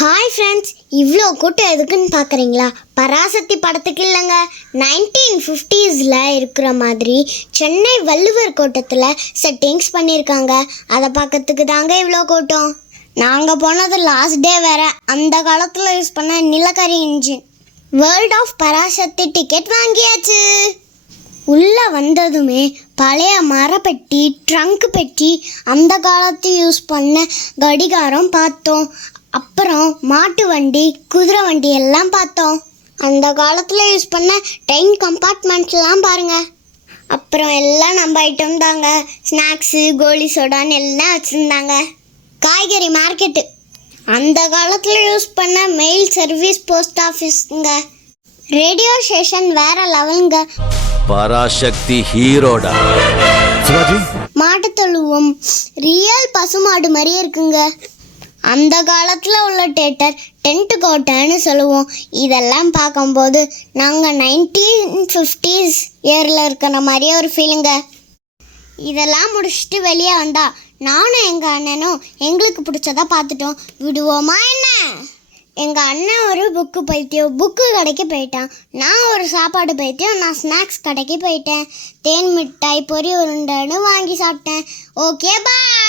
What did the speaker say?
Hi friends, இவ்வளோ கூட்டம் எதுக்குன்னு பார்க்குறீங்களா? பராசக்தி படத்துக்கு இல்லைங்க, 1950s இருக்கிற மாதிரி சென்னை வள்ளுவர் கோட்டத்தில் செட்டிங்ஸ் பண்ணியிருக்காங்க. அதை பார்க்கறதுக்கு தாங்க இவ்வளோ கூட்டம். நாங்கள் போனது லாஸ்ட் டே வேறு. அந்த காலத்தில் யூஸ் பண்ண நிலக்கரி engine. World of Parasakthi ticket வாங்கியாச்சு. உள்ளே வந்ததுமே பழைய மரப்பெட்டி, ட்ரங்க் பெட்டி, அந்த காலத்து யூஸ் பண்ண கடிகாரம் பார்த்தோம். அப்புறம் மாட்டு வண்டி, குதிரை வண்டி எல்லாம் பார்த்தோம். அந்த காலத்தில் யூஸ் பண்ண ட்ரெயின் கம்பார்ட்மெண்ட்லாம் பாருங்கள். அப்புறம் எல்லாம் நம்ம ஐட்டம் தாங்க. ஸ்நாக்ஸு, கோலி சோடான்னு எல்லாம் வச்சுருந்தாங்க. காய்கறி மார்க்கெட்டு, அந்த காலத்தில் யூஸ் பண்ண மெயில் சர்வீஸ், போஸ்ட் ஆஃபீஸுங்க. ரேடியோ ஸ்டேஷன் வேற லெவலுங்க. பராசக்தி ஹீரோடா. மாட்டுத்தொழுவம் ரியல் பசுமாடு மாதிரியே இருக்குங்க. அந்த காலத்தில் உள்ள தேட்டர் டென்ட் கோட்டைன்னு சொல்லுவோம். இதெல்லாம் பார்க்கும்போது நாங்கள் 1950s இயரில் இருக்கிற மாதிரியே ஒரு ஃபீலுங்க. இதெல்லாம் முடிச்சுட்டு வெளியே வந்தா நானும் எங்கள் அண்ணனும் எங்களுக்கு பிடிச்சதா பார்த்துட்டோம். விடுவோமா என்ன? எங்கள் அண்ணன் ஒரு புக்கு பைத்தியம், புக்கு கடைக்கு போயிட்டான். நான் ஒரு சாப்பாடு பைத்தியம், நான் ஸ்நாக்ஸ் கடைக்கு போயிட்டேன். தேன் மிட்டாய், பொரி உருண்டைன்னு வாங்கி சாப்பிட்டேன். ஓகே, பாய்.